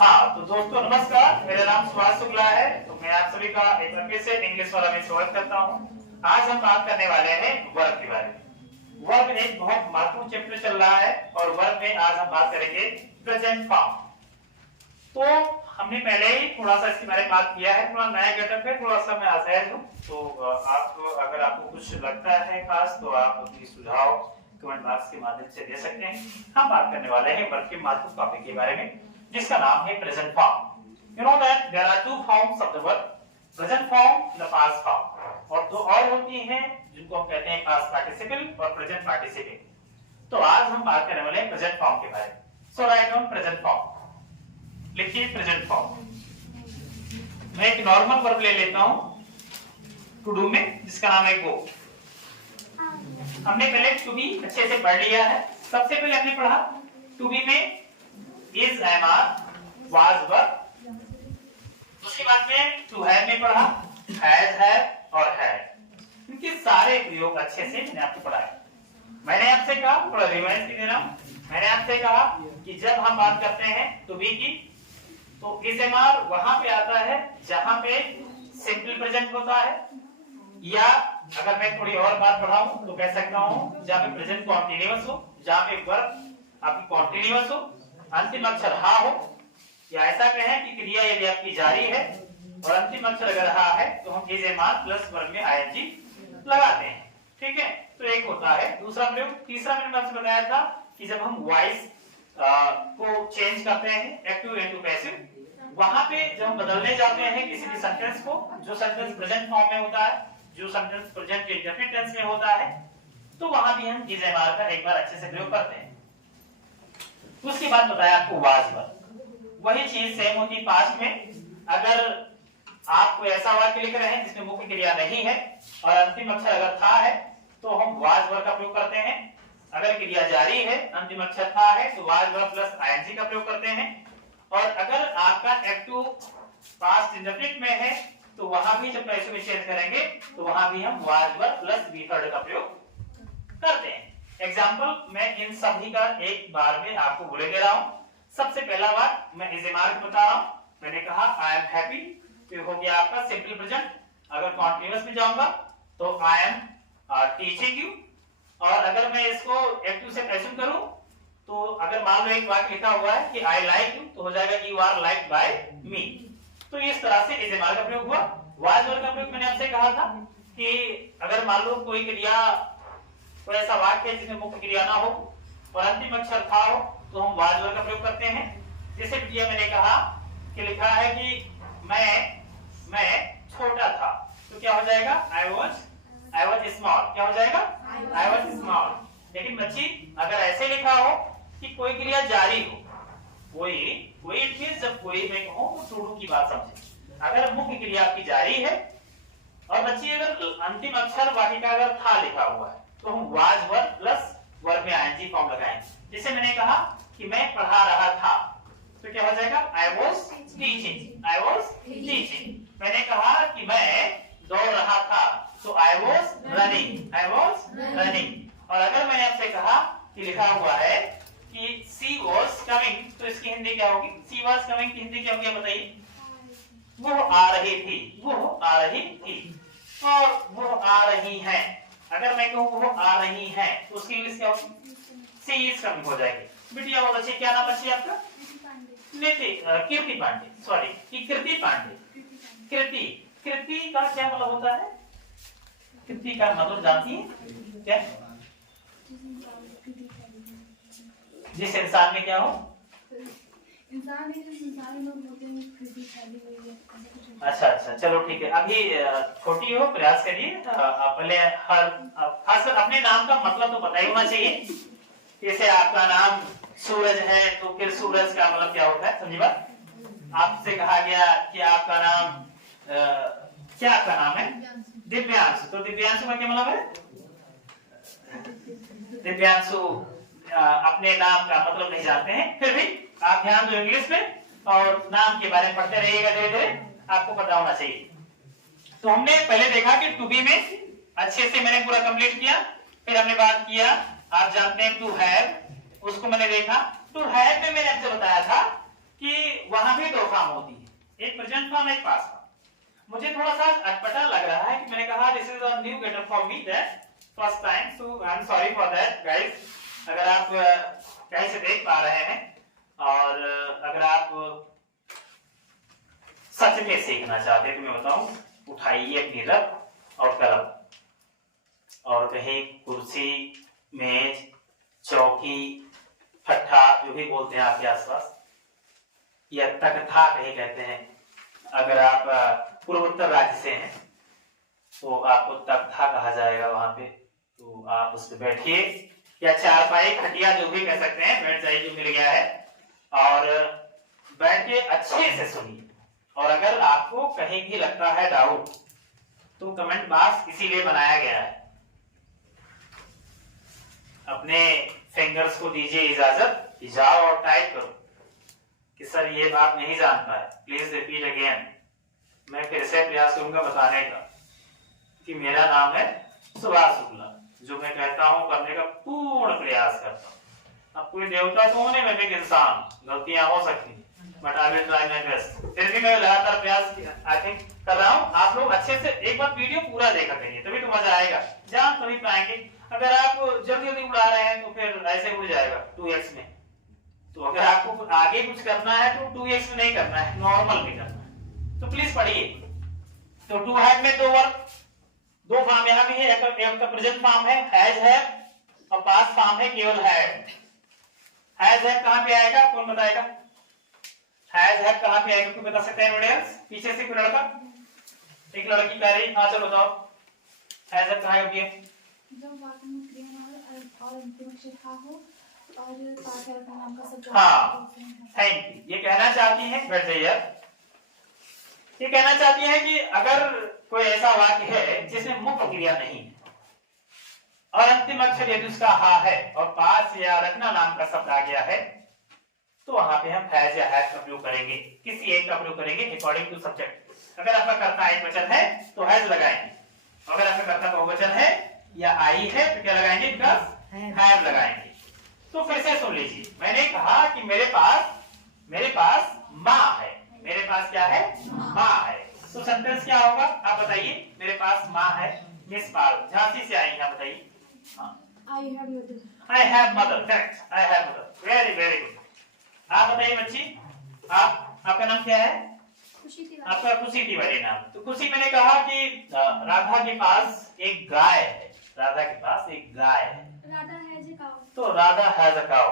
हाँ तो दोस्तों नमस्कार, मेरा नाम सुभाष शुक्ला है। तो मैं आप सभी का एक बार फिर से इंग्लिश वाला में स्वागत करता हूँ। आज हम बात करने वाले हैं वर्ब के बारे में। वर्ब एक बहुत महत्वपूर्ण चैप्टर चल रहा है और वर्ब में आज हम बात करेंगे प्रेजेंट फॉर्म। तो हमने पहले ही थोड़ा सा इसके बारे में बात किया है, थोड़ा नया गेटअप है, थोड़ा सा मैं असहज हूँ। तो आपको अगर आपको कुछ लगता है खास तो आप अपनी सुझाव कमेंट बॉक्स के माध्यम से दे सकते हैं। हम बात करने वाले हैं वर्ब के महत्वपूर्ण टॉपिक के बारे में, जिसका नाम है present form. You know that there are two forms of the verb, present form and past form. और दो और होती हैं जिनको हम कहते हैं पास्ट पार्टिसिपल और प्रेजेंट पार्टिसिपल। तो आज हम बात करने वाले हैं प्रेजेंट फॉर्म के बारे में। सो राइट डाउन प्रेजेंट फॉर्म, लिखिए प्रेजेंट फॉर्म। मैं एक नॉर्मल वर्ब ले लेता हूं टू डू में, जिसका नाम है गो। हमने पहले टू बी अच्छे से पढ़ लिया है। सबसे पहले हमने पढ़ा टू बी में is, am, are, was, were। उसके बाद में टू हैव में पढ़ा has, have और had। इनके सारे प्रयोग अच्छे से मैंने आपको पढ़ाया। मैंने आपसे कहा, थोड़ा रिवाइज भी दे रहा हूं, मैंने आपसे कहा कि जब हम बात करते हैं टू बी की तो is, am, are वहां पे आता है जहां पे सिंपल प्रेजेंट होता है, या अगर मैं थोड़ी और बात बढ़ाऊं तो कह सकता हूं जहां पे प्रेजेंट कॉन्टिन्यूअस हो, जहां पे वर्ब आपकी कॉन्टिन्यूअस हो, अंतिम अक्षर हा हो, या ऐसा कहें कि क्रिया यदि आपकी जारी है और अंतिम अक्षर अगर हा है तो हम is am are plus verb में आईएनजी लगाते हैं। ठीक है, तो एक होता है। दूसरा प्रयोग, तीसरा मैंने आपसे बताया था कि जब हम वॉइस को चेंज करते हैं एक्टिव इनटू पैसिव, वहां पे जब हम बदलने जाते हैं किसी भी सेंटेंस को, जो सेंटेंस प्रेजेंट फॉर्म में होता है, जो सेंटेंस प्रेजेंट इंडेफिनिट टेंस में होता है, तो वहां भी हम इज एम आर का एक बार अच्छे से प्रयोग करते हैं। उसके बाद बताया आपको वाज वर्ब, वही चीज सेम होती पास्ट में। अगर आप कोई ऐसा वाक्य लिख रहे हैं जिसमें मुख्य क्रिया नहीं है और अंतिम अक्षर अगर था है तो हम वाज वर्ब का प्रयोग करते हैं। अगर क्रिया जारी है, अंतिम अक्षर था है तो वाज वर्ब प्लस आईएनजी का प्रयोग करते हैं। और अगर आपका एक्टिव पास्ट इंडेफिनिट में है तो वहां भी जब पैसिव में चेंज करेंगे तो वहां भी हम was verb plus B third का प्रयोग करते हैं। एग्जाम्पल मैं इन सभी का एक बार में आपको बोले दे रहा हूं। सबसे पहला बात मैं इज एम आर बता रहा हूं। मैंने कहा आई एम हैप्पी, तो हो गया आपका सिंपल प्रेजेंट। अगर कॉन्टिन्यूअस में जाऊंगा तो आई एम टीचिंग यू। और अगर मैं इसको एक्टिव से प्रेजेंट करूं तो अगर मान लो एक वाक्य लिखा हुआ है कि आई लाइक यू, तो हो जाएगा यू आर लाइक्ड बाय मी। तो इस तरह से इज एम आर का प्रयोग हुआ। वाज वर्ब का प्रयोग मैंने आपसे कहा था कि अगर मान लो कोई क्रिया, कोई ऐसा वाक्य जिसमें मुख्य क्रिया ना हो और अंतिम अक्षर था हो तो हम वाज वर्ब का प्रयोग करते हैं। जैसे क्रिया मैंने कहा कि लिखा है कि मैं छोटा था, तो क्या हो जाएगा आई वाज स्मॉल। क्या हो जाएगा आई वाज स्मॉल। लेकिन बच्ची अगर ऐसे लिखा हो कि कोई क्रिया जारी हो, कोई इट मींस जब कोई मैं कहूं तो टू डू की बात समझे। अगर मुख्य क्रिया आपकी जारी है और बच्ची अगर अंतिम अक्षर वाक्य का अगर था लिखा हुआ है तो हम वाज वर्ब प्लस वर्ब में आईएनजी फॉर्म लगाएंगे। जैसे मैंने कहा कि मैं पढ़ा रहा था, तो क्या हो जाएगा आई वाज टीचिंग। मैंने कहा कि मैं दौड़ रहा था, तो आई वाज रनिंग। और अगर मैंने आपसे कहा कि लिखा हुआ है कि सी वाज कमिंग, तो इसकी हिंदी क्या होगी? सी वाज कमिंग की हिंदी क्या होगी बताइए? वो आ रही थी और वो आ रही है। अगर मैं कहूं वो आ रही है तो उसकी इंग्लिश क्या होगी? सी इज कमिंग हो जाएगी। बिटिया बहुत अच्छी, क्या नाम बच्ची आपका? कीर्ति पांडे, सॉरी कीर्ति पांडे। कीर्ति का क्या मतलब होता है? कीर्ति का मतलब जानती है क्या? जिस इंसान में क्या हो, इंसान है जो संसारी लोग होते हैं कृति फैली हुई है। अच्छा चलो ठीक है। अभी छोटी हो, प्रयास करिए। पहले हर खासकर अपने नाम का मतलब तो पता ही होना चाहिए। जैसे आपका नाम सूरज है तो फिर सूरज का मतलब क्या होता है, समझी बात? आपसे कहा गया कि आपका नाम क्या आपका नाम है? दिव्यांशु, तो दिव्यांशु का क्या मतलब है? दिव्यांशु अपने नाम का मतलब नहीं जानते हैं, फिर भी आप ध्यान दो इंग्लिश में और नाम के बारे में पढ़ते रहिएगा, धीरे धीरे आपको पता होना चाहिए। तो हमने पहले देखा कि टू बी में अच्छे से मैंने पूरा कंप्लीट किया। फिर हमने बात किया, आप जानते हैं टू हैव, उसको मैंने देखा। टू हैव में मैंने आपसे बताया था कि वहां भी दो फॉर्म होती है, एक प्रेजेंट फॉर्म एक पास्ट फॉर्म। मुझे थोड़ा सा अटपटा लग रहा है कि मैंने कहा this is a new getup for me that first time, so I am sorry for that guys. अगर आप कहीं से देख पा रहे हैं और अगर आप सच में सीखना चाहते हैं तो मैं बताऊं, उठाइए अपनी रब और कलम और कहीं कुर्सी, मेज, चौकी, फट्टा जो भी बोलते हैं आपके आसपास, या तख्ता कहीं कहते हैं। अगर आप पूर्वोत्तर राज्य से हैं तो आपको तख्ता कहा जाएगा वहां पे, तो आप उस पर बैठिए या चारपाई खटिया जो भी कह सकते हैं, बैठ जाइए जो मिल गया है और बैठ के अच्छे से सुनिए। और अगर आपको कहीं भी लगता है डाउट तो कमेंट बॉक्स इसीलिए बनाया गया है। अपने फिंगर्स को दीजिए इजाजत, जाओ और टाइप करो कि सर ये बात नहीं जान पाए, प्लीज रिपीट अगेन। मैं फिर से प्रयास करूंगा बताने का कि मेरा नाम है सुभाष शुक्ला, जो मैं कहता हूं करने का पूर्ण प्रयास करता हूं। अब कोई देवता तो होने में एक इंसान, गलतियां हो सकती हैं, but I will try my best. फिर भी मैं लगातार प्रयास आई थिंक कर रहा हूं। आप लोग अच्छे से एक बार वीडियो पूरा देखा करिए, तभी तो मजा आएगा, जान तभी पाएंगे। अगर आप जल्दी जल्दी उड़ा रहे हैं तो फिर ऐसे उड़ जाएगा 2x में। तो अगर आपको आगे कुछ करना है तो 2x में नहीं करना है, नॉर्मल में करना है। तो प्लीज पढ़िए। तो टू हैव में दो वर्ब, दो फॉर्म यहां भी है, एक का प्रेजेंट फॉर्म है हैज है और पास्ट फॉर्म है केवल हैव। हैज है कहां पे आएगा, कौन बताएगा? हैज है कहां पे आएगा, कोई बता सकता है? ऑडियंस पीछे से कोई लड़का, एक लड़की कह रही, हां चलो बताओ हैज है कहां होती है? जब वाक्य में क्रिया और अंतिम अक्षर था हो और पाठ का नाम का सब। हाँ, थैंक यू। ये कहना चाहती है, बैठ जाइए, ये कहना चाहती है कि अगर कोई ऐसा वाक्य है जिसमें मुख्य क्रिया नहीं है और अंतिम अक्षर यदि उसका हा है और पास या रखना नाम का शब्द आ गया है तो वहां पे हम हैज या हैज का प्रयोग करेंगे, किसी एक का प्रयोग करेंगे अकॉर्डिंग टू सब्जेक्ट। अगर आपका कर्ता एक वचन है तो हैज लगाएंगे, अगर आपका कर्ता बहुवचन है या आई है तो क्या लगाएंगे? प्लस हैव लगाएंगे। तो फिर से सुन लीजिए, मैंने कहा कि मेरे पास माँ है, मेरे पास क्या है? माँ है। तो सेंटेंस क्या होगा आप बताइए? मेरे पास माँ है। मिस पाल झांसी से आई है, बताइए। I have mother. I have mother, correct. I have mother. Very, very good. आप बताइए बच्ची, आपका नाम क्या है? खुशी तिवारी। आपका खुशी तिवारी नाम। तो खुशी, मैंने कहा कि राधा के पास एक गाय है, राधा के पास एक गाय है। Radha has a cow. तो राधा हैज अ काउ।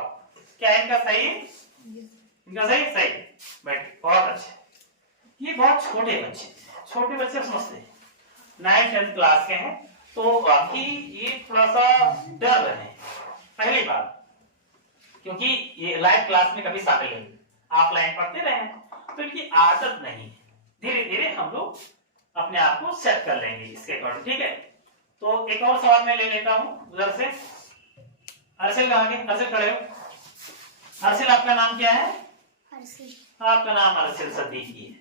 क्या इनका सही? इनका सही? सही। बट बहुत अच्छे। ये बहुत छोटे बच्चे समझते हैं, 9th 10th क्लास के हैं, तो अभी ये थोड़ा सा डर रहे हैं पहली बार, क्योंकि ये लाइव क्लास में कभी शामिल नहीं, ऑफलाइन पढ़ते रहे हैं, तो इनकी आदत नहीं है। धीरे धीरे हम लोग अपने आप को सेट कर लेंगे इसके अकॉर्डिंग, ठीक है? तो एक और सवाल मैं ले लेता हूं उधर से। अर्शिल कहां के? अर्शिल खड़े हो। अर्शिल, आपका नाम क्या है? अर्शिल। आपका नाम अर्शिल सद्दीकी है,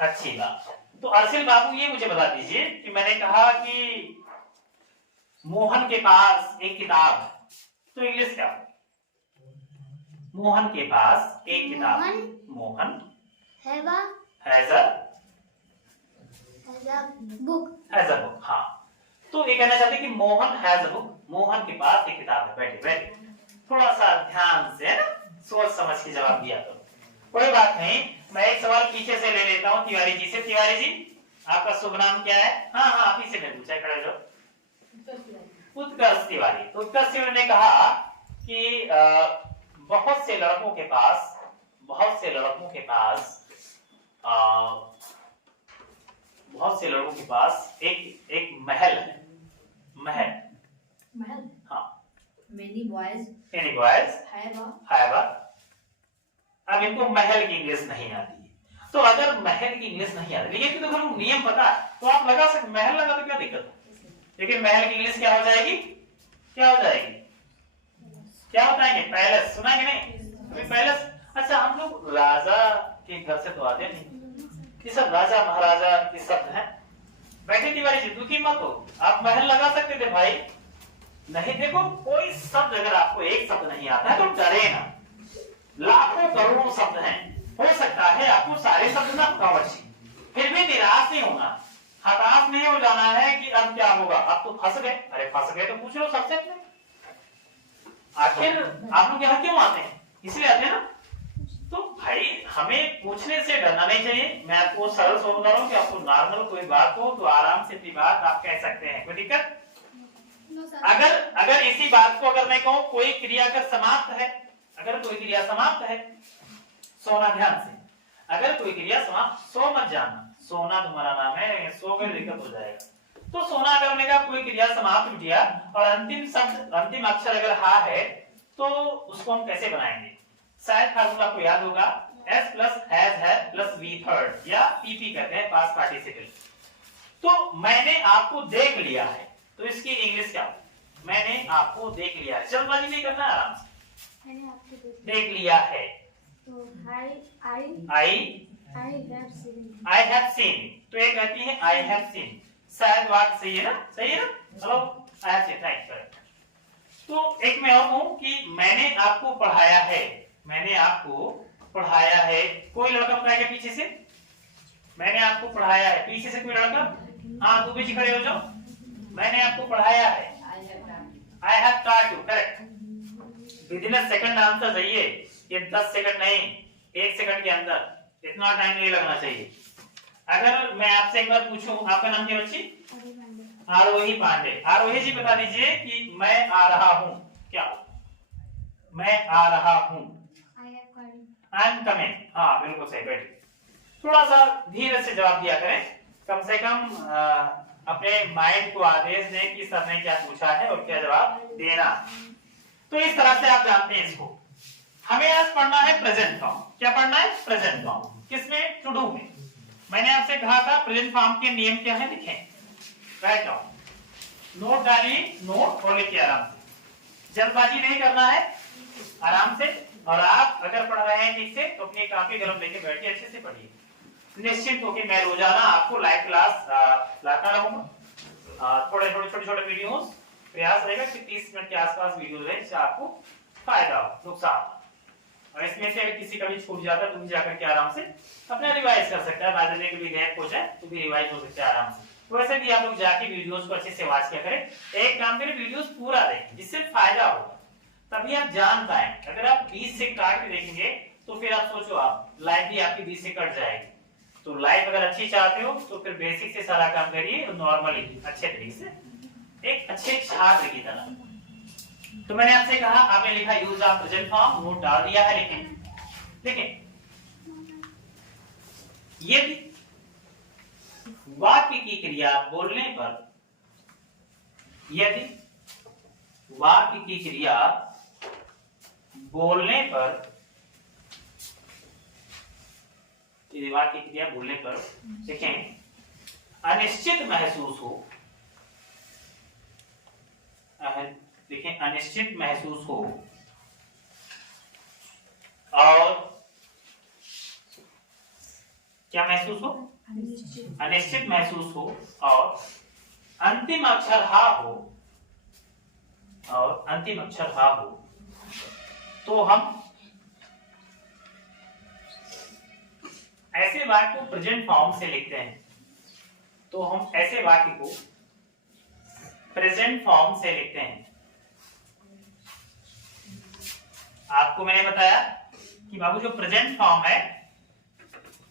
अच्छी बात। तो अर्शिल बाबू, ये मुझे बता दीजिए कि मैंने कहा कि मोहन के पास एक किताब है, तो इंग्लिश क्या? मोहन के पास एक किताब। Mohan have a book. हाँ, तो ये कहना चाहते हैं कि Mohan has a book, Mohan के पास एक किताब है। बैठे बैठे थोड़ा सा ध्यान से ना सोच समझ के जवाब दिया करो। कोई बात नहीं, मैं एक सवाल पीछे से ले लेता हूँ तिवारी जी से। तिवारी जी, आपका शुभ नाम क्या है? हाँ हाँ, आप ही से मैं पूछा, खड़े जाओ। उत्कर्ष तिवारी। तो उत्कर्ष तिवारी ने कहा कि बहुत से लड़कों के पास एक महल है। महल। हाँ। Many boys have a। अब इनको महल की इंग्लिश नहीं आती है, तो अगर महल की इंग्लिश नहीं आती, लेकिन तो अगर नियम पता है तो आप लगा सकते, महल लगा तो क्या दिक्कत है? लेकिन महल की इंग्लिश क्या हो जाएगी? क्या हो जाएगी? क्या बताएंगे? पैलेस। सुना है कि नहीं? पैलेस। अच्छा, हम लोग राजा के घर से तो आते नहीं, ये सब राजा महाराजा के शब्द हैं। बैठे तिवारी जी, दुखी मत हो, आप महल लगा सकते थे भाई। नहीं, देखो, कोई शब्द अगर आपको एक शब्द नहीं आता है तो डरे ना, लाखों करोड़ों शब्द हैं, हो सकता है आपको सारे शब्द ना पता हो अच्छी, फिर भी निराश नहीं होना, हताश नहीं हो जाना है कि अब क्या होगा, अब तो फंस गए। अरे फंस गए तो पूछ लो सबसे अपने, आखिर आप लोग यहाँ क्यों आते हैं, इसलिए आते हैं ना। तो भाई हमें पूछने से डरना नहीं चाहिए। मैं आपको सरल समझा रहा हूँ कि आपको नॉर्मल कोई बात हो तो आराम से अपनी बात आप कह सकते हैं, कोई दिक्कत। अगर इसी बात को अगर मैं कहूँ कोई क्रिया अगर समाप्त है, अगर कोई क्रिया समाप्त है, सोना ध्यान से, अगर कोई क्रिया समाप्त, सो मत जाना, सोना तुम्हारा नाम है, सो गए दिक्कत हो जाएगा। तो सोना अगर मैंने कोई क्रिया समाप्त किया और अंतिम शब्द अंतिम अक्षर अगर हा है तो उसको हम कैसे बनाएंगे, शायद फार्मूला आपको याद होगा, s प्लस हैज है प्लस वी थर्ड या PP कहते हैं पास्ट पार्टिसिपल। तो मैंने आपको देख लिया है, तो इसकी इंग्लिश क्या हो, मैंने आपको देख लिया है, जल्दबाजी नहीं करना, आराम से, मैंने आपको देख लिया है। तो I have seen, तो एक कहती है I have seen, शायद वाक्य सही है ना, सही है ना, चलो I have seen, right correct. तो एक मैं और कहूं कि मैंने आपको पढ़ाया है, मैंने आपको पढ़ाया है, कोई लड़का बताएगा पीछे से, मैंने आपको पढ़ाया है, पीछे से कोई लड़का, हाँ तू पीछे खड़े हो जाओ, मैंने आपको पढ़ाया है, I have taught you, correct. Within a second answer चाहिए, ये 10 सेकंड नहीं, 1 सेकंड के अंदर, इतना टाइम नहीं लगना चाहिए। अगर मैं आपसे एक बार पूछूं, आपका नाम क्या बच्ची, आरोही पांडे, आरोही जी बता दीजिए कि मैं आ रहा हूं, क्या मैं आ रहा हूं, आई एम कमिंग, हाँ बिल्कुल सही, बैठिए। थोड़ा सा धीरे से जवाब दिया करें, कम से कम अपने माइंड को आदेश दें कि सर ने क्या पूछा है और क्या जवाब देना। तो इस तरह से आप जानते हैं इसको। हमें आज पढ़ना है प्रेजेंट फॉर्म, क्या पढ़ना है, प्रेजेंट फॉर्म, किसमें, टू डू में। मैंने आपसे कहा था प्रेजेंट फॉर्म के नियम क्या है, लिखें, राइट डाउन, नोट डालिए, नोट और लिखिए आराम से, जल्दबाजी नहीं करना है, आराम से। और आप अगर पढ़ रहे हैं ठीक से तो अपनी कॉपी कलम लेके बैठिए, अच्छे से पढ़िए, निश्चित हो कि मैं रोजाना आपको लाइव क्लास लाता रहूंगा, थोड़े थोड़े छोटे छोटे वीडियोस, प्रयास रहेगा कि 30 मिनट के आसपास वीडियो रहे जिससे आपको फायदा हो, नुकसान। और इसमें से अगर किसी का भी छूट जाता है तो भी जाकर के आराम से अपना रिवाइज कर सकता है, बाद में कभी गैप हो जाए तो भी रिवाइज हो सकता है आराम से। वैसे भी आप लोग जाके वीडियोस को अच्छे से वॉच किया करें, एक काम करें वीडियोस पूरा देखें जिससे फायदा होगा, तभी आप जान पाए। अगर आप 20 से काट के देखेंगे तो फिर आप सोचो, आप लाइफ भी आपकी 20 से कट जाएगी। तो लाइफ अगर अच्छी चाहते हो तो फिर बेसिक से सारा काम करिए, नॉर्मली अच्छे तरीके से, एक अच्छे छात्र की तरह। तो मैंने आपसे कहा, आपने लिखा use of present form, note डाल दिया है, लेकिन यदि वाक्य की क्रिया बोलने पर, यदि वाक्य की क्रिया बोलने पर, यदि वाक्य की क्रिया बोलने पर देखें अनिश्चित महसूस हो, देखें अनिश्चित महसूस हो और क्या महसूस हो, अनिश्चित महसूस हो और अंतिम अक्षर हा हो, और अंतिम अक्षर हा हो, तो हम ऐसे वाक्य को प्रेजेंट फॉर्म से लिखते हैं। तो हम ऐसे वाक्य को प्रेजेंट फॉर्म से लिखते हैं। आपको मैंने बताया कि बाबू जो प्रेजेंट फॉर्म है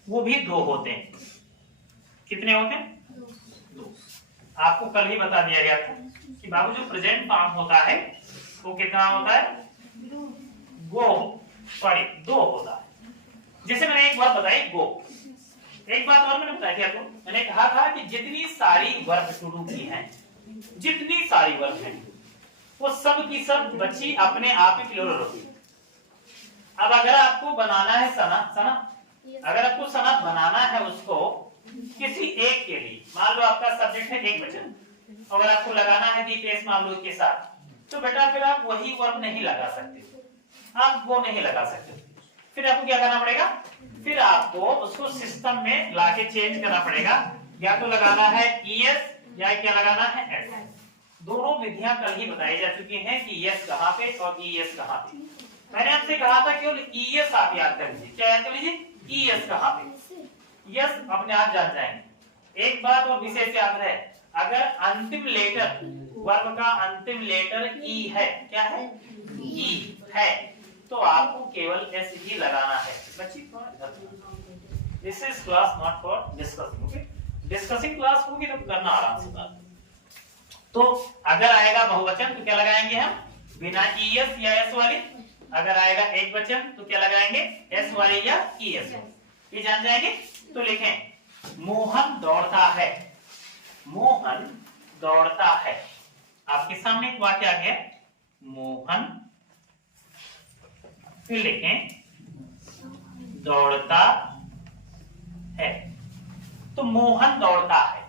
वो भी 2 होते हैं। कितने होते हैं, 2। आपको कल ही बता दिया गया था कि बाबू जो प्रेजेंट फॉर्म होता है वो कितना होता है, 2 होता है। जैसे मैंने एक बात बताई, गो, एक बात और मैंने बताई थी आपको, मैंने कहा था कि जितनी सारी वर्ब टू डू की हैं, जितनी सारी वर्ब हैं वो सब की सब बच्ची अपने आप ही प्लूरल होती है। अब अगर आपको बनाना है सना, अगर आपको सना बनाना है उसको किसी एक के लिए, मान लो आपका सब्जेक्ट है एक वचन, अगर आपको लगाना है दीपेश मान लो के साथ, तो बेटा फिर आप वही वर्ब नहीं लगा सकते, आप वो नहीं लगा सकते। फिर आपको क्या करना पड़ेगा, फिर आपको उसको सिस्टम में लाके चेंज करना पड़ेगा, या तो लगाना है ईएस या क्या लगाना है एस। दोनों विधियां कल ही बताई जा चुकी हैं कि एस कहां पे और ईएस कहां पे। मैंने आपसे कहा था केवल ईएस आप याद कर लीजिए, क्या याद कर लीजिए, ईएस कहाँ पे, यस अपने आप जान जाएंगे। एक बात और विशेष याद रहे, अगर अंतिम लेटर वर्ब का अंतिम लेटर ई है, क्या है, ई है, तो आपको केवल एस ही लगाना है। This is class not for discussing, okay. Discussing class होगी तो करना आराम से बात। तो अगर आएगा बहुवचन तो क्या लगाएंगे हम, बिना ईएस या एस वाली। अगर आएगा एक वचन तो क्या लगाएंगे, एस वाली या ईएस, ये जान जाएंगे। तो लिखें मोहन दौड़ता है, मोहन दौड़ता है। आपके सामने एक वाक्य आ गया, मोहन, फिर लिखें दौड़ता है। तो मोहन दौड़ता है,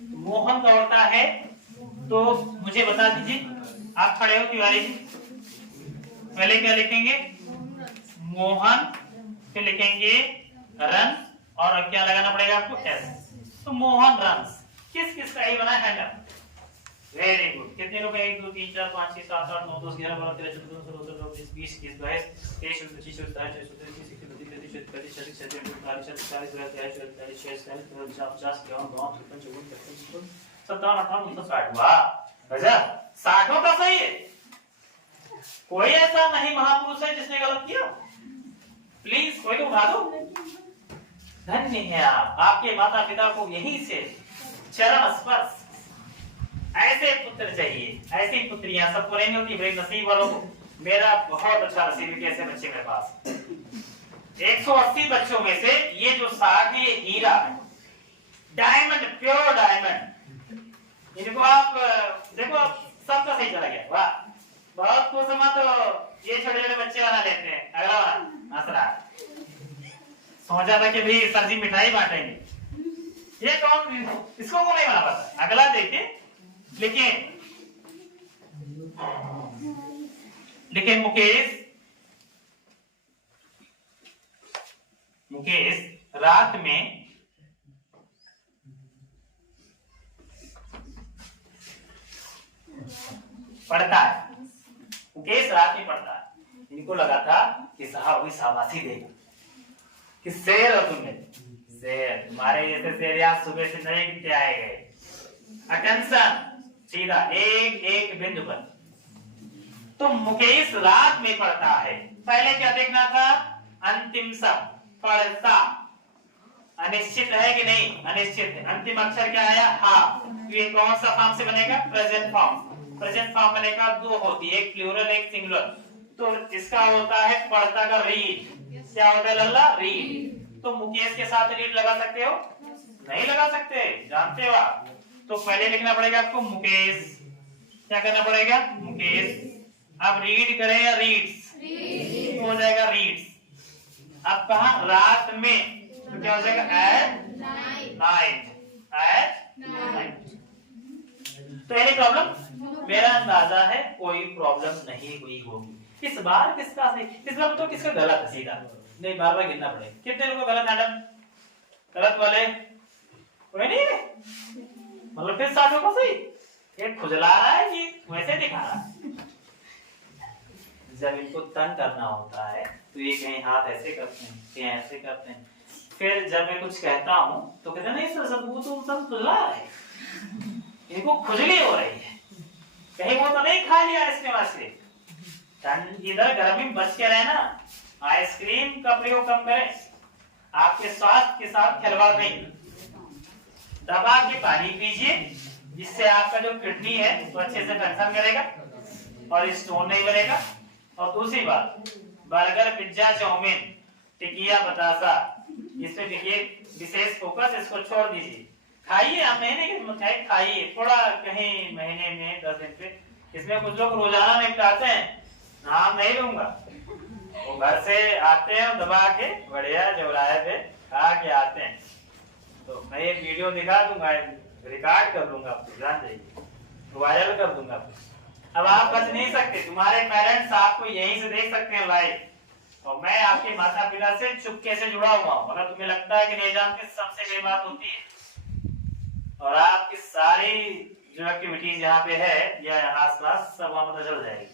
मोहन दौड़ता है। तो मुझे बता दीजिए, आप खड़े हो तिवारी जी, पहले क्या लिखेंगे, मोहन, फिर लिखेंगे रन, और क्या लगाना पड़ेगा आपको, एस। तो मोहन रन्स, किस किस का ही बना हैंडल, वेरी गुड। कितने लोग हैं, 1 2 3 4 5 6 7 8 9 10 11 12 13 14 15 16 17 18 20 21 22 23 24 25 26 27 28 29 30 31 32 33 34 35 36 37 38 39 40 41 42 43 44 57 58 59 वाह गजब, 60 का सही है। कोई ऐसा नहीं महापुरुष है जिसने गलत किया, प्लीज कोई तो उठा दो। धन्य है आप, आपके माता पिता को यहीं से चरण स्पर्श, ऐसे पुत्र चाहिए, ऐसी पुत्रियां सबको नहीं मिलती भाई, नसीब वालों को। मेरा बहुत अच्छा नसीब है कि ऐसे बच्चे मेरे पास। 180 बच्चों में से ये जो 60 ये हीरा है, डायमंड, प्योर डायमंड। इनको आप देखो, सबका सही चला गया, वाह। बहुत कुछ समय तो ये छोटे छोटे बच्चे वाला लेते हैं, अगला वाला आसरा सोचा था कि भाई सर जी मिठाई बांटेंगे, ये कौन, इसको वो नहीं बना पाता। अगला देखिए, लिखे मुकेश, मुकेश रात में पढ़ता है, मुकेश रात में पढ़ता है। इनको लगा था कि साहब वही शाबाशी देगा कि शेर हो तुमने, शेर, तुम्हारे जैसे शेर यार सुबह से नहीं गिनते आए गए। अटेंशन, सीधा एक एक बिंदु पर। तो मुकेश रात में पढ़ता है, पहले क्या देखना था, अंतिम शब्द पढ़ता, अनिश्चित है कि नहीं, अनिश्चित है। अंतिम अक्षर क्या आया, हा। तो ये कौन सा फॉर्म से बनेगा, प्रेजेंट फॉर्म। प्रेजेंट फॉर्म बनेगा, दो होती है, एक प्लूरल एक सिंगुलर। तो इसका होता है पढ़ता का रीड, क्या होता है लल्ला, रीड। तो मुकेश के साथ रीड लगा सकते हो, नहीं लगा सकते, जानते हो आप। तो पहले लिखना पड़ेगा आपको मुकेश, क्या करना पड़ेगा, मुकेश। अब रीड करें या रीड्स, हो जाएगा रीड्स। अब कहा, रात में, तो क्या हो जाएगा, एट नाइट, एट नाइट। तो एनी प्रॉब्लम, मेरा अंदाजा है कोई प्रॉब्लम नहीं हुई होगी। इस बार किसका सही, इस बार तो किसका गलत है, सीधा नहीं, बार बार गिनना पड़ेगा। कितने लोगों को गलत, मैडम गलत वाले कोई नहीं है, मतलब फिर 60 को सही। ये खुजला रहा है कि वैसे दिखा रहा है। जब इनको तंग करना होता है तो ये कहीं हाथ ऐसे करते हैं, कहीं ऐसे करते हैं। फिर जब मैं कुछ कहता हूँ तो कहते हैं नहीं सर, सब वो तो सब खुजला है, इनको खुजली हो रही है, कहीं वो तो नहीं खा लिया आइसक्रीम वाइसक्रीम। इधर गर्मी में बच के रहना, आइसक्रीम का प्रयोग कम करें, आपके स्वास्थ्य के साथ खिलवाड़ नहीं। दबा के पानी पीजिए, जिससे आपका जो किडनी है तो अच्छे से फंक्शन करेगा और स्टोन नहीं बनेगा। और दूसरी बात, बर्गर, पिज्जा, चाउमीन, टिकिया, बतासा, इसमें देखिए विशेष फोकस, इसको छोड़ दीजिए। खाइए, आप महीने की मिठाई खाइए, थोड़ा कहीं महीने में 10 दिन पे। इसमें कुछ लोग रोजाना निपटाते हैं, नाम नहीं लूंगा, वो घर से आते हैं दबा के बढ़िया चौराहे पे खा के आते हैं। तो मैं ये वीडियो दिखा दूंगा, रिकॉर्ड कर दूंगा, आपको जान जाइए, वायरल कर दूंगा। अब आप बच नहीं सकते, तुम्हारे पेरेंट्स आपको यहीं से देख सकते हैं लाइव, और मैं आपके माता पिता से चुपके से जुड़ा हुआ हूँ। अगर तुम्हें लगता है कि नहीं जानते, सबसे बड़ी बात होती है। और आपकी सारी जो एक्टिविटीज यहाँ पे है या आसपास, सब वहां पता चल जाएगी।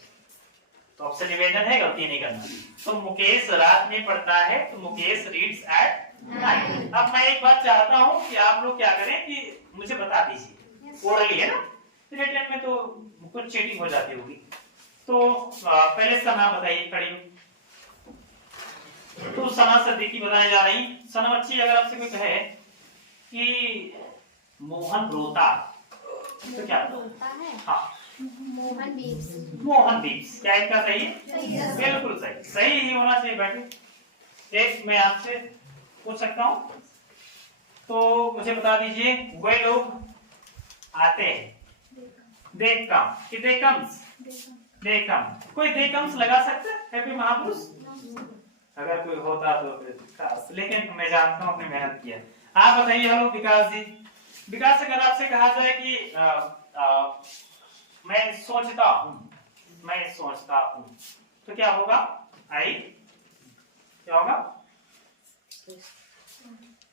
तो आपसे निवेदन है गलती नहीं करना। तो मुकेश रात में पढ़ता है, तो मुकेश रीड्स एट नाइट। अब मैं एक बात चाहता हूँ कि आप लोग क्या करें कि मुझे बता दीजिए, ओरली है ना, रिटन में तो कुछ चीटिंग हो जाती होगी। तो पहले सना बताइए खड़ी। तो सना सदी की बताने जा रही। सना बच्ची अगर आपसे कोई कहे कि मोहन रोता तो क्या रोता है? हाँ मोहन बीप्स। मोहन बीप्स, क्या इनका सही है? बिल्कुल सही, सही ही होना चाहिए बेटे। एक मैं आपसे पूछ सकता हूँ, तो मुझे बता दीजिए वे लोग आते हैं, दे कम कि दे कम्स? दे कम। कोई दे कम्स लगा सकता है कोई महापुरुष? अगर कोई होता तो फिर खास, लेकिन मैं जानता हूँ अपनी मेहनत किया। आप बताइए हेलो विकास जी। विकास अगर आपसे कहा जाए कि मैं सोचता हूँ, मैं सोचता हूँ, तो क्या होगा? आई क्या होगा?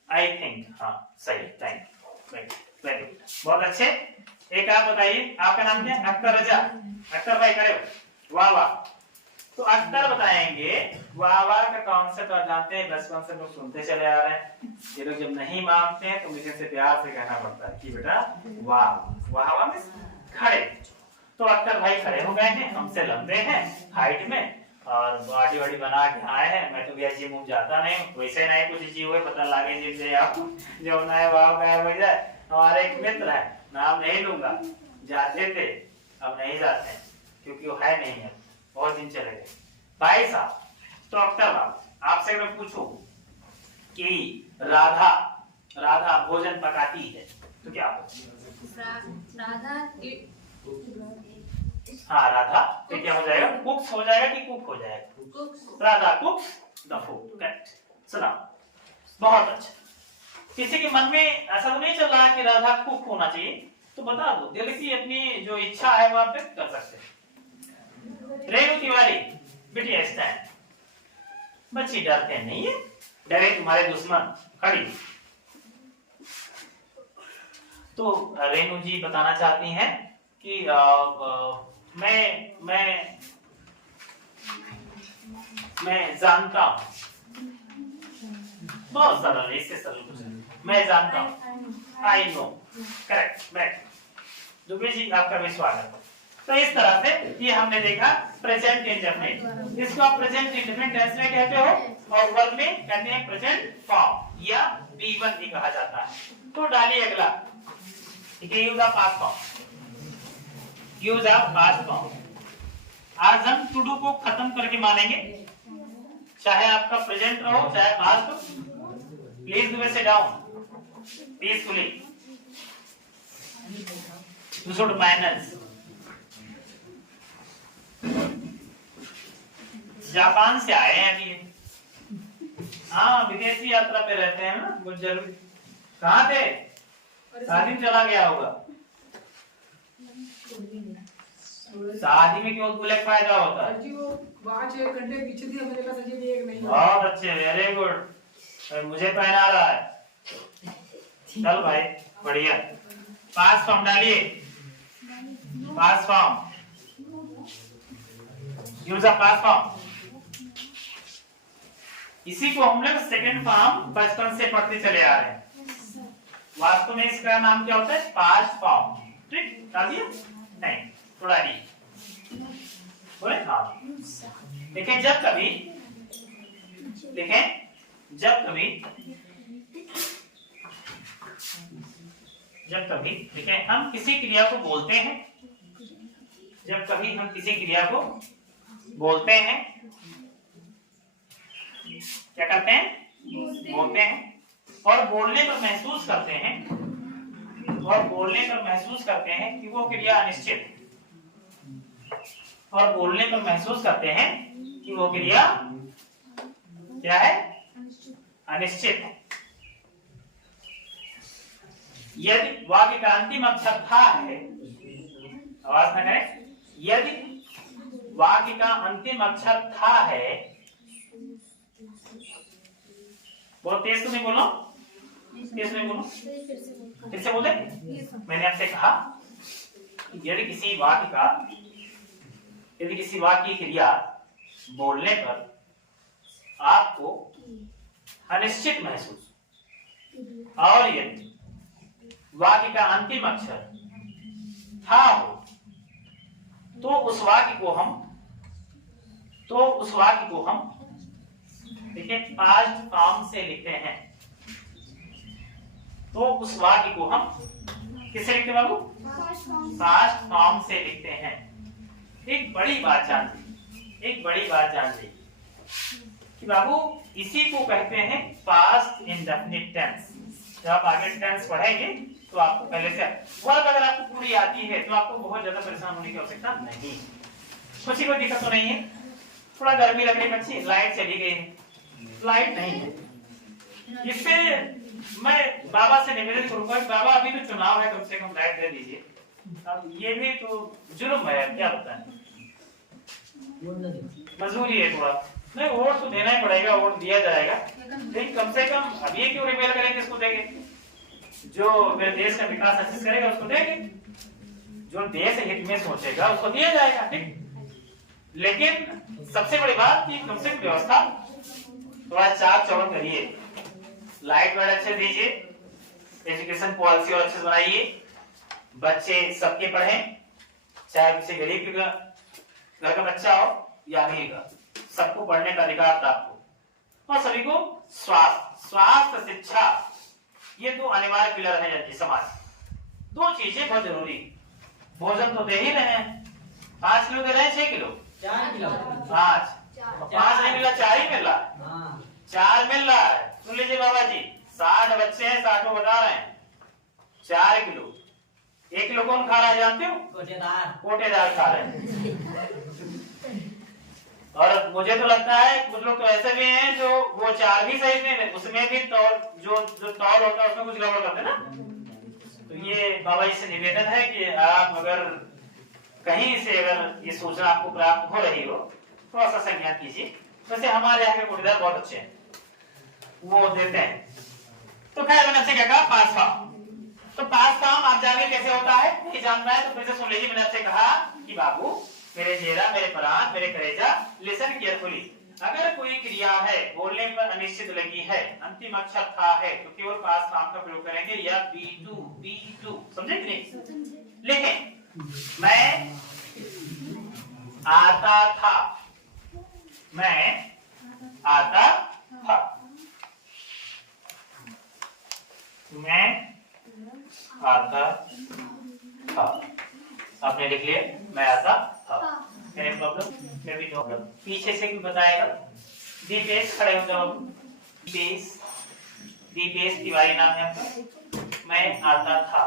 I think. हाँ सही, थैंक यू, वेरी गुड, बहुत अच्छे। एक आप बताइए, आपका नाम क्या है? अख्तर रजा। अख्तर भाई करे वाह वाह। तो अख्तर बताएंगे वाह वाह का कॉन्सेप्ट आप जानते हैं, बचपन से लोग सुनते चले आ रहे हैं। ये लोग जब नहीं मानते हैं तो मुझे से प्यार से कहना पड़ता है कि बेटा वाह वाह वाह में खड़े। तो अख्तर भाई खड़े हो गए हैं, हमसे लंबे हैं हाइट में, और बॉडी वॉडी बना के आए हैं। मैं तो भैया जिम जाता नहीं हूँ, वैसे नहीं कुछ जी हुए पता लगे जिम से आप जो नए वाह गायब हो जाए। हमारे एक मित्र है, नाम नहीं लूंगा, जाते थे अब नहीं जाते हैं क्योंकि वो है नहीं है, बहुत दिन चले गए भाई साहब। तो अख्तर भाई आपसे मैं पूछूं कि राधा राधा भोजन पकाती है तो क्या होगा? राधा हाँ राधा तो क्या हो जाएगा? कुक्स हो जाएगा कि कुक हो जाएगा? Radha कुक्स the food. करेक्ट, सुना, बहुत अच्छा। किसी के मन में ऐसा तो नहीं चल रहा है कि राधा कुक होना चाहिए, तो बता दो, दिल की अपनी जो इच्छा है वो आप व्यक्त कर सकते हैं। रेणु तिवारी बिटिया स्टैंड। बच्ची डरते नहीं है, डरे तुम्हारे दुश्मन। खड़ी। तो रेणु जी बताना चाहती हैं कि मैं जानता हूं। बहुत सरल, इससे सरल कुछ नहीं। मैं जानता हूं, आई नो। करेक्ट, मैं दुबे जी आपका भी स्वागत है। तो इस तरह से ये हमने देखा प्रेजेंट इंडेफिनिट। इसको आप प्रेजेंट इंडेफिनिट टेंस में कहते हो, और वर्ब में कहते हैं प्रेजेंट फॉर्म या B1 भी कहा जाता है। तो डालिए अगला, use of past form. Use of past form. आज हम टू डू को खत्म करके मानेंगे, चाहे आपका प्रेजेंट रहो चाहे past. Please do sit down peacefully, you should manners. Japan से आए हैं अभी। हाँ विदेशी यात्रा पे रहते हैं ना, कुछ जरूरी। कहाँ थे? शादी में चला गया होगा। शादी में क्यों बोले फायदा होता है? जी वो 5-1 घंटे पीछे थी, हमने कहा सर जी एक नहीं। बहुत अच्छे, वेरी गुड। मुझे पहना रहा है। चल भाई बढ़िया। पास फॉर्म डालिए, past form, use of past form. इसी को हम लोग सेकंड फॉर्म बचपन से पढ़ते चले आ रहे हैं। वास्तव में इसका नाम क्या होता है? Past form. ठीक, डाल दिया? नहीं, थोड़ा डी बोले। हाँ देखें, जब कभी देखें हम किसी क्रिया को बोलते हैं, जब कभी हम किसी क्रिया को बोलते हैं, क्या करते हैं? बोलते हैं। और बोलने पर महसूस करते हैं, और बोलने पर महसूस करते हैं कि वो क्रिया अनिश्चित, और बोलने पर महसूस करते हैं कि वो क्रिया क्या है? अनिश्चित। यदि वाक्य का अंतिम अक्षर था है, आवाज ना करें, यदि वाक्य का अंतिम अक्षर था है, बहुत तेज तो नहीं बोलो, तेज नहीं बोलो, फिर से बोले। मैंने आपसे कहा यदि किसी वाक्य का यदि किसी वाक्य की क्रिया बोलने पर आपको अनिश्चित महसूस और यदि वाक्य का अंतिम अक्षर था हो तो उस वाक्य को हम देखिए पास्ट फॉर्म से लिखते हैं। तो उस वाक्य को हम किससे लिखते हैं बाबू? पास्ट फॉर्म से लिखते हैं। एक बड़ी बात जान लीजिए कि बाबू इसी को कहते हैं पास्ट इंडेफिनिट टेंस। जब आप आगे टेंस पढ़ेंगे तो आपको पहले से वर्ब अगर आपको पूरी आती है तो आपको बहुत ज्यादा परेशान होने की आवश्यकता नहीं। कुछ कोई दिक्कत तो नहीं है। थोड़ा गर्मी लग रही बच्ची, लाइट चली गई है, लाइट नहीं है। इससे मैं बाबा से निवेदन करूंगा कि बाबा अभी तो चुनाव है, कम से कम लाइट दे दीजिए। अब ये भी तो जुल्म है, क्या बताएं, मजबूरी है थोड़ा। नहीं, वोट तो देना ही पड़ेगा, वोट दिया जाएगा, लेकिन कम से कम अब ये क्यों रिपेयर करेंगे, किसको देंगे? जो मेरे देश का विकास अच्छे करेगा उसको देंगे, जो देश हित में सोचेगा उसको दिया जाएगा, ठीक। लेकिन सबसे बड़ी बात कि कम से कम व्यवस्था थोड़ा चाक चौबंद करिए, लाइट वेट अच्छे दीजिए, एजुकेशन पॉलिसी और अच्छे बनाइए, बच्चे सबके पढ़ें, चाहे किसी गरीब के घर का बच्चा हो या अमीर का, सबको पढ़ने का अधिकार प्राप्त हो। और सभी को स्वास्थ्य शिक्षा, ये दो अनिवार्य पिलर है समाज। दो चीजें बहुत जरूरी। भोजन तो दे ही रहे हैं, 5 किलो दे रहे हैं, 6 किलो, 4 किलो, 5 नहीं मिला, 4 ही मिल रहा है, 4 मिल रहा है। सुन लीजिए बाबा जी, 60 बच्चे हैं, 60 को बता रहे हैं, 4 किलो। 1 किलो कौन खा रहा है जानते हो? कोटेदार खा रहे हैं। और मुझे तो लगता है कुछ लोग तो ऐसे भी हैं जो वो 4 भी सही नहीं, उसमें भी तौल जो तौल होता है उसमें कुछ गड़बड़ करते हैं ना। तो ये बाबा जी से निवेदन है कि आप अगर कहीं से अगर ये सूचना आपको प्राप्त हो रही हो थोड़ा सा संज्ञान कीजिए। वैसे हमारे यहाँ के कोटेदार बहुत अच्छे हैं, वो देते हैं। तो खैर मैंने आपसे क्या कहा, पास फॉर्म। तो पास फॉर्म आप जाने कैसे होता है नहीं जानना है तो फिर से सुन लीजिए। मैंने आपसे कहा कि बाबू मेरे जेरा, मेरे प्राण, मेरे कलेजा, लिसन केयरफुली। अगर कोई क्रिया है बोलने पर अनिश्चित लगी है, अंतिम अक्षर था है, तो केवल पास फॉर्म का प्रयोग करेंगे या B2 समझे कि नहीं? लिखें, मैं आता था, मैं आता था, मैं आता था। आपने लिख लिया, मैं आता था। क्या प्रॉब्लम? मैं भी नो प्रॉब्लम। पीछे से भी बताएगा। दीपेश खड़े हो जाओ। दीपेश तिवारी नाम है आपका। मैं आता था,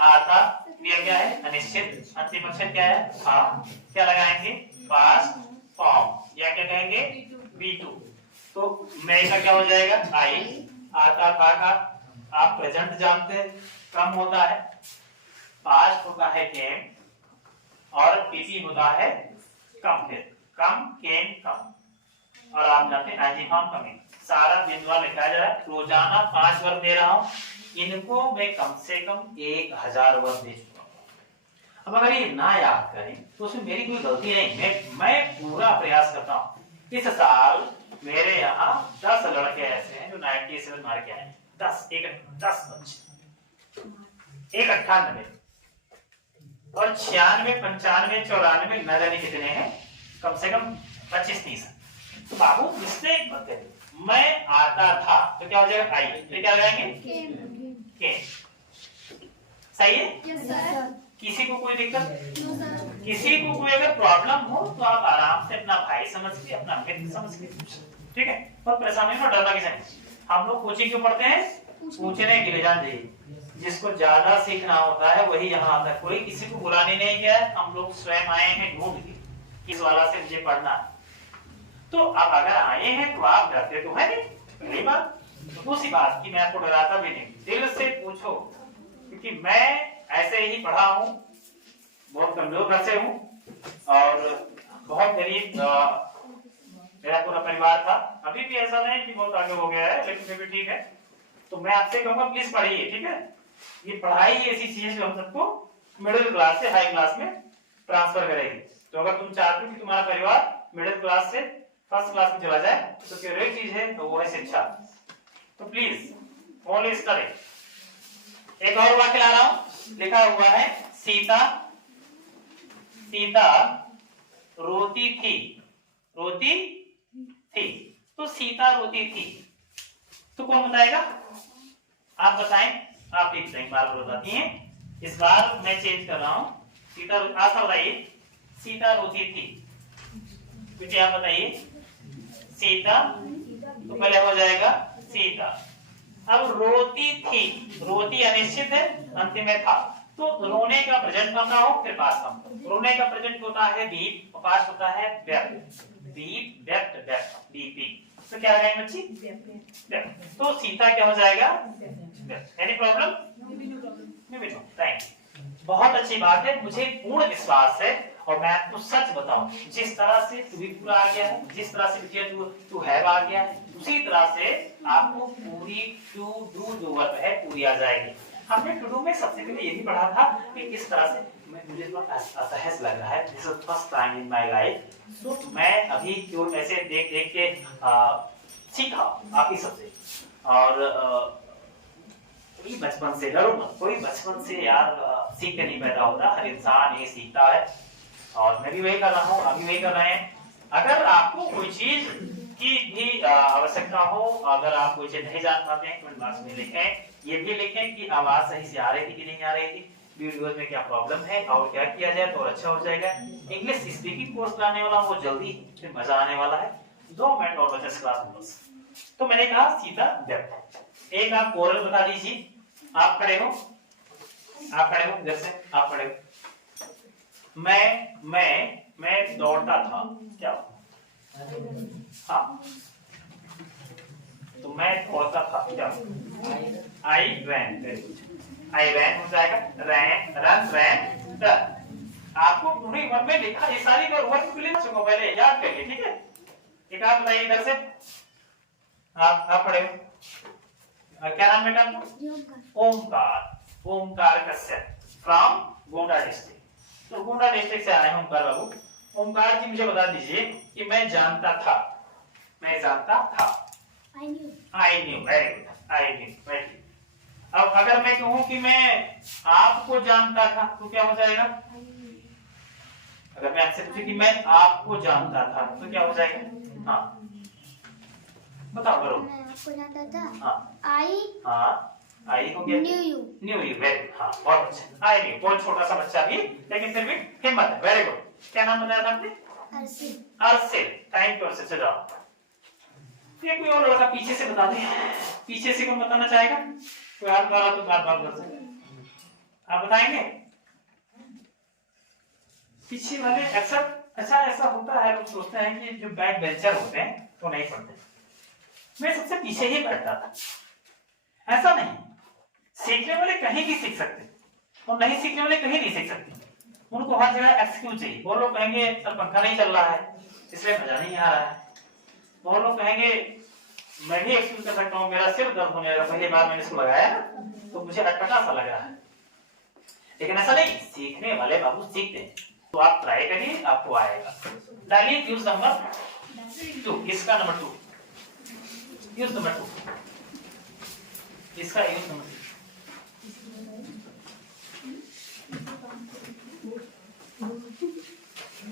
आता क्रिया क्या है? अनिश्चित, अंतिम अक्षर क्या है? था। क्या लगाएंगे? पास्ट फॉर्म या क्या कहेंगे? B2। तो मैं का क्या हो जाएगा? आई। आता था का आप प्रेजेंट जानते हैं, कम होता है, पास्ट होता है केम, और PP होता है कम। फिर कम, केम, कम, और आप जानते हैं एंजीफॉर्म कमिंग। सारा बिंदुआ लिखा जा रहा है। रोजाना 5 वर्ग दे रहा हूं, इनको मैं कम से कम 1000 वर्ग दे चुका हूं। अब अगर ये ना याद करें तो उसमें मेरी कोई गलती नहीं, मैं पूरा प्रयास करता हूं। इस साल मेरे यहाँ 10 लड़के ऐसे हैं जो 97 मार के आए हैं। 10 बच्चे, 98 और 96, 95, 94 न जाने कितने हैं, कम से कम 25-30। तो बाबू मिस्टेक मत करिए। मैं आता था तो क्या हो जाएगा? आई। तो क्या लगाएंगे? के। सही है? Yes sir. किसी को कोई दिक्कत? No sir. किसी को कोई अगर प्रॉब्लम हो तो आप आराम से अपना भाई समझ के, अपना मित्र समझ के, ठीक है? और परेशानी में डरना किसी नहीं। हम लोग कोचिंग क्यों पढ़ते हैं? पूछने के लिए। जान दीजिए, जिसको ज्यादा सीखना होता है वही यहाँ आता है। कोई किसी को बुलाने नहीं गया, हम लोग स्वयं आए हैं ढूंढ के, किस वाला से मुझे पढ़ना है। तो अब अगर आए हैं तो आप डरते तो है नहीं, पहली बात। दूसरी बात कि मैं आपको डराता भी नहीं, दिल से पूछो, क्योंकि मैं ऐसे ही पढ़ा हूँ, बहुत कमजोर घर से हूँ और बहुत गरीब मेरा पूरा परिवार था। अभी भी ऐसा नहीं कि बहुत आगे हो गया है, लेकिन फिर भी ठीक है। तो मैं आपसे कहूंगा प्लीज पढ़िए, ठीक है? ये पढ़ाई ही ऐसी चीज जो हम सबको मिडिल क्लास से हाई क्लास में ट्रांसफर करेगी। तो अगर तुम चाहते हो कि तुम्हारा परिवार मिडिल क्लास से फर्स्ट क्लास में चला जाए तो फेवरेट चीज है तो वो है शिक्षा। तो प्लीज ओनली स्टडी। एक और वाक्य ला रहा हूं, लिखा हुआ है सीता रोती थी। रोती थी, तो सीता रोती थी, तो कौन बताएगा? आप बताएं। आप एक सही बार बताती हैं। इस बार मैं चेंज कर रहा हूं। सीता आप बताइए, सीता रोती थी। बेटे आप बताइए, सीता, तो पहले हो जाएगा सीता। अब रोती थी, रोती अनिश्चित है, अंतिम में था, तो रोने का प्रेजेंट करना हो फिर पास्ट फॉर्म। रोने का प्रेजेंट होता है बीप, पास्ट होता है व्यक्त। बीप व्यक्त व्यक्त बीपी, तो क्या आ जाएगा बच्ची? व्यक्त। तो सीता क्या हो जाएगा? व्यक्त। Any problem? No. Thank you, बहुत अच्छी बात है। मुझे पूर्ण विश्वास है और मैं आपको सच बताऊं, जिस तरह से टू बी पूरा आ गया है, जिस तरह से बिटिया टू हैव आ गया है, उसी तरह से आपको पूरी टू डू जो वर्ब है पूरी आ जाएगी। हमने टू डू में सबसे पहले यही पढ़ा था कि किस तरह से, मुझे थोड़ा असहज लग रहा है, this is first time in my life, तो मैं अभी क्यों ऐसे देख देख के सीखा आप ही सबसे। और कोई बचपन से डरो मत, कोई बचपन से यार सीख के नहीं पैदा होता, हर इंसान ये सीखता है और मैं भी वही कर रहा हूँ, अभी वही कर रहे हैं। अगर आपको कोई चीज की भी आवश्यकता हो, अगर आप कोई चीज नहीं जान पाते हैं कमेंट बॉक्स में लिखें। ये भी लिखें कि आवाज सही से आ रही थी कि नहीं आ रही थी, वीडियोस में क्या प्रॉब्लम है और क्या किया जाए तो अच्छा हो जाएगा। इंग्लिश स्पीकिंग कोर्स लाने वाला वो जल्दी फिर मजा आने वाला है। 2 मिनट और बचा क्लास में बस। तो मैंने कहा सीधा व्यक्त। एक आप कोरल बता दीजिए, आप खड़े हो, आप खड़े हो, जैसे आप खड़े हो। मैं दौड़ता था, क्या? हाँ, तो मैं दौड़ता था, क्या? आई रैन। आई रैन हो जाएगा, रैन रन रैन रन। आपको पूरी वर्ब में लिखा, ये सारी वर्ब को लिख चुका, पहले याद करिए, ठीक है? एक आप बताइए इधर से, आप खड़े हो, क्या नाम बेटा? ओमकार। Omkar Kashyap from Gonda district. तो गोंडा डिस्ट्रिक्ट से आए हैं ओमकार बाबू। ओमकार जी मुझे बता दीजिए कि मैं जानता था, मैं जानता था। I knew, very good, I knew, very good. अब अगर मैं कहूं कि मैं आपको जानता था तो क्या हो जाएगा? अगर मैं आपसे पूछूं कि मैं आपको जानता था तो क्या हो जाएगा? हाँ बताओ करो। मैं आपको जानता था। हाँ आई हो गया। न्यू यू, वेरी, हाँ बहुत अच्छा। आई न्यू, बहुत छोटा सा बच्चा भी, लेकिन फिर भी हिम्मत है, वेरी गुड। क्या नाम बताया था आपने? अर्शिल। अर्शिल, थैंक यू अर्शिल। चलो ये कोई और लड़का पीछे से बता दे, पीछे से कौन बताना चाहेगा? कोई हाथ मारा तो बार बार कर सकते, आप बताएंगे? पीछे वाले अक्सर ऐसा होता है, लोग सोचते हैं कि जो बैक बेंचर होते हैं वो नहीं पढ़ते। मैं सबसे पीछे ही बैठता था। ऐसा नहीं, सीखने वाले कहीं भी सीख सकते और नहीं सीखने वाले कहीं नहीं सीख सकते। उनको हर जगह एक्सक्यूज चाहिए। वो लोग कहेंगे सर पंखा नहीं चल रहा है इसलिए मजा नहीं आ रहा है। वो लोग कहेंगे मैं भी एक्सक्यूज कर सकता हूँ, मेरा सिर दर्द होने लगा, पहली बार मैंने इसको लगाया तो मुझे अटपटा सा लग रहा है। लेकिन ऐसा नहीं, सीखने वाले बाबू सीखते हैं। तो आप ट्राई करिए, आपको आएगा। डालिए यूज नंबर 2, इसका नंबर 2, यूज नंबर 2, इसका यूज नंबर 2।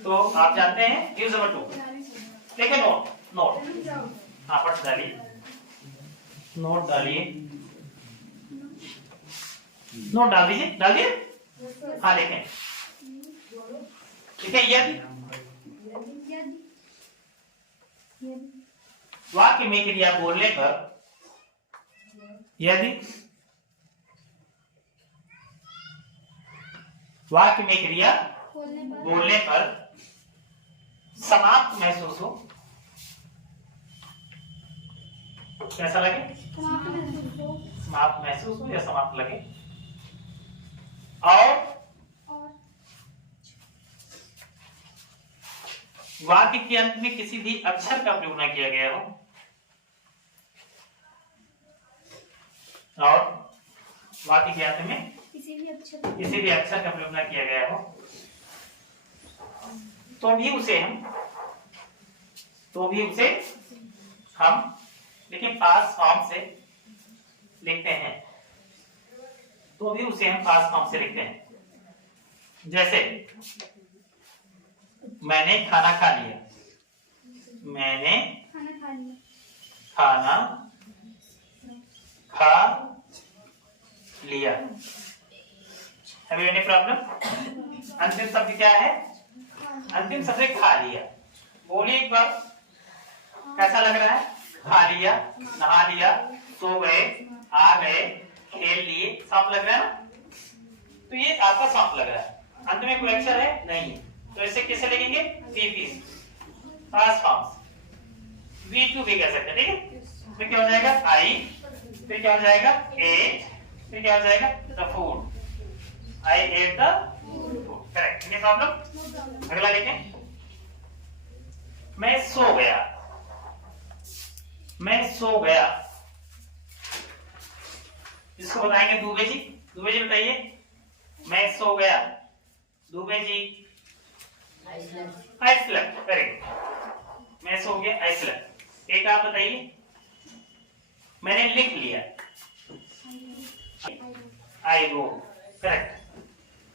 तो आप जानते हैं यूज नंबर 2। देखिए नोट, हाँ पट डालिए, नोट डालिए, नोट डाल दीजिए, हाँ देखें, ठीक है। यदि वाक्य में क्रिया बोलने पर, यदि वाक्य में क्रिया बोलने पर समाप्त महसूस हो, कैसा लगे? समाप्त महसूस हो या समाप्त लगे, और वाक्य के अंत में किसी भी अक्षर का प्रयोग न किया गया हो, और वाक्य के अंत में किसी भी अक्षर का प्रयोग न किया गया हो, तो भी उसे हम लेकिन पास्ट फॉर्म से लिखते हैं, तो भी उसे हम पास्ट फॉर्म से लिखते हैं। जैसे मैंने खाना खा लिया, मैंने खाना खा लिया। Have you any problem? अंतिम शब्द क्या है? अंतिम शब्द खा लिया। बोलिए एक बार, कैसा लग रहा है? खा लिया, नहा लिया, सो गए, आ गए, खेल लिए, सॉफ्ट लग रहा है ना? तो ये आपका सॉफ्ट लग रहा है। अंत में कोई अक्षर है नहीं, तो इसे कैसे लिखेंगे? Past forms. V2 भी कह सकते हैं, ठीक है? फिर क्या हो जाएगा? आई, फिर क्या हो जाएगा? एट, फिर क्या हो जाएगा? The food. I at the food. Correct. ये प्रॉब्लम। अगला लिखें। मैं सो गया, मैं सो गया। इसको बताएंगे दुबे जी। दुबे जी बताइए, मैं सो गया। Dubey ji. I slept. Very good. मैं सो गया, आई स्लेप्ट। एक आप बताइए, मैंने लिख लिया। I wrote. करेक्ट।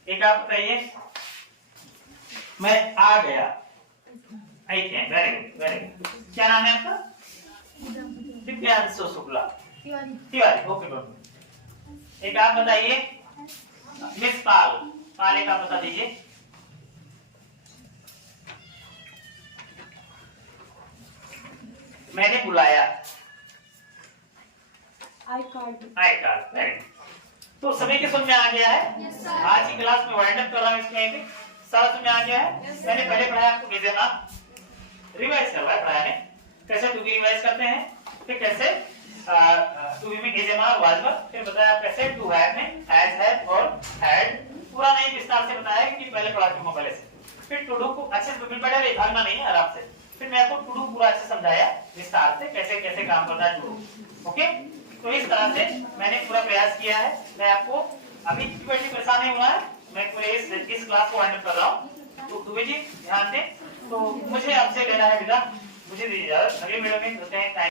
एक आप बताइए, मैं आ गया। I can. Very good, very good. क्या नाम है आपका? दिव्यांशु शुक्ला। तिवारी। ओके बस। एक आप बताइए, मिस पाल। पाल एक आप बता दीजिए। मैंने बुलाया। I card. Very good. तो सभी के समझ में आ गया है? आज की क्लास में वाइंड अप कर रहा हूं इसमें सारा समझ में आ गया है? मैंने पहले पढ़ाया आपको भेजना, रिवाइज करवाया पढ़ाया ने। कैसे टू बी रिवाइज करते हैं, फिर कैसे टू बी में इजेमार वाजवर, फिर बताया आप कैसे टू हैव में हैज हैव और हैड पूरा नहीं विस्तार से बताया कि पहले पढ़ा चुका पहले से। फिर टू डू को अच्छे से पढ़े, भागना नहीं है, आराम से। फिर मैं आपको टू डू पूरा अच्छे समझाया विस्तार से, कैसे कैसे काम करता है टू डू। ओके, तो इस तरह से मैंने पूरा प्रयास किया है। मैं आपको अभी परेशान नहीं होना है, मैं पूरे इस क्लास को वाइंड अप कर रहा हूँ। तो दुबे जी ध्यान दें। तो मुझे आपसे लेना है विदा, मुझे दीजिए इजाजत। अगले वीडियो में मिलते हैं।